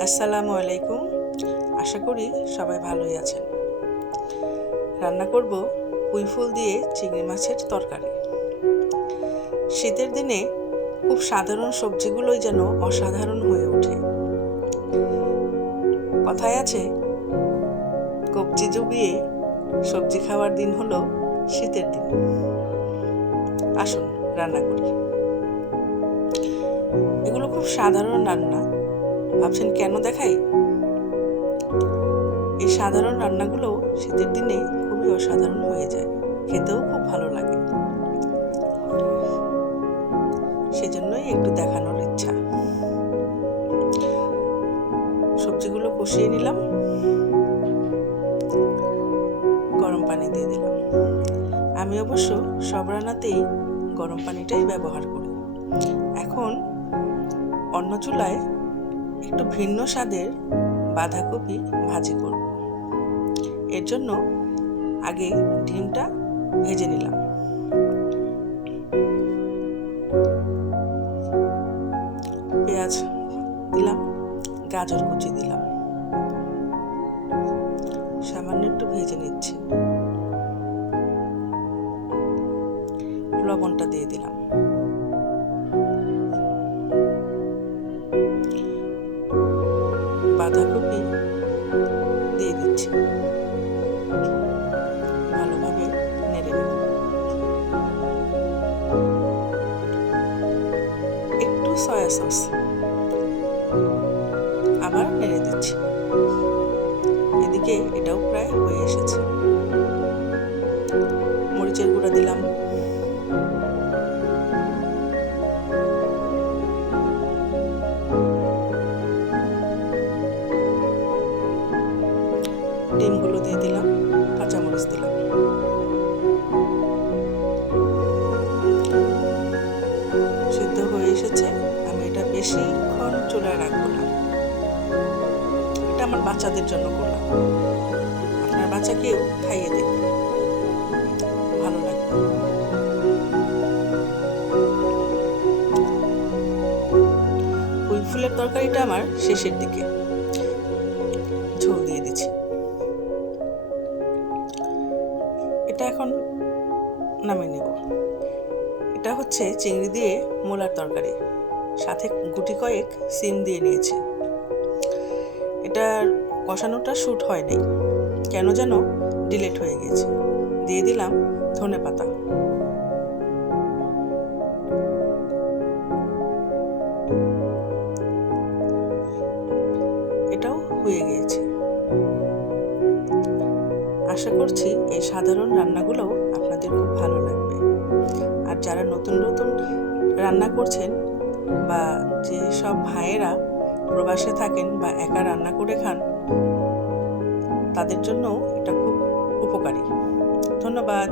আসসালামু আলাইকুম। আশা করি সবাই ভালোই আছেন। রান্না করব পুঁই ফুল দিয়ে চিংড়ি মাছের তরকারি। শীতের দিনে খুব সাধারণ সবজিগুলোই যেন অসাধারণ হয়ে ওঠে। কথায় আছে, কবজি জুবিয়ে সবজি খাওয়ার দিন হলো শীতের দিন। আসুন, রান্না করি। এগুলো খুব সাধারণ রান্না। ভাবছেন কেন দেখাই? এই সাধারণ রান্নাগুলো শীতের দিনে খুবই অসাধারণ হয়ে যায়। খেতেও খুব ভালো লাগে। সেজন্যই একটু দেখানোর ইচ্ছা। সবজিগুলো কষিয়ে নিলাম। গরম পানি দিয়ে দিলাম। আমি অবশ্য সব রান্নাতেই গরম পানিটাই ব্যবহার করি। এখন অন্য চুলায় একটু ভিন্ন স্বাদের বাঁধাকপি ভাজি করব। এর জন্য আগে ডিমটা ভেজে নিলাম। পেঁয়াজ দিলাম, গাজর কুচি দিলাম। সামান্য একটু ভেজে নিচ্ছি। লবণটা দিয়ে দিলাম। বাঁধাকপি দিয়ে দিচ্ছি। ভালোভাবে নেড়ে নেব। একটু সয়া সস আবার নেড়ে দিচ্ছি। এদিকে এটাও প্রায় হয়ে এসেছে। ডিমগুলো দিয়ে দিলাম, কাঁচামরিচ দিলাম। সিদ্ধ হয়ে এসেছে, আমি এটা বেশিক্ষণ চুলায় রাখব না। এটা আমার বাচ্চাদের জন্য করলাম। আপনার বাচ্চাকেও খাইয়ে দেখবেন ভালো লাগবে। ফুলের তরকারিটা আমার শেষের দিকে। এটা এখন নামিয়ে নেব। এটা হচ্ছে চিংড়ি দিয়ে মূলার তরকারি। সাথে গুটি কয়েক সিম দিয়ে নিয়েছি। এটার কষানোটা শ্যুট হয়নি কেন যেন ডিলেট হয়ে গেছে দিয়ে দিলাম ধনে পাতা। এটাও হয়ে গিয়েছে। আশা করছি এই সাধারণ রান্নাগুলোও আপনাদের খুব ভালো লাগবে। আর যারা নতুন নতুন রান্না করছেন বা যে সব ভাইয়েরা প্রবাসে থাকেন বা একা রান্না করে খান, তাদের জন্য এটা খুব উপকারী। ধন্যবাদ।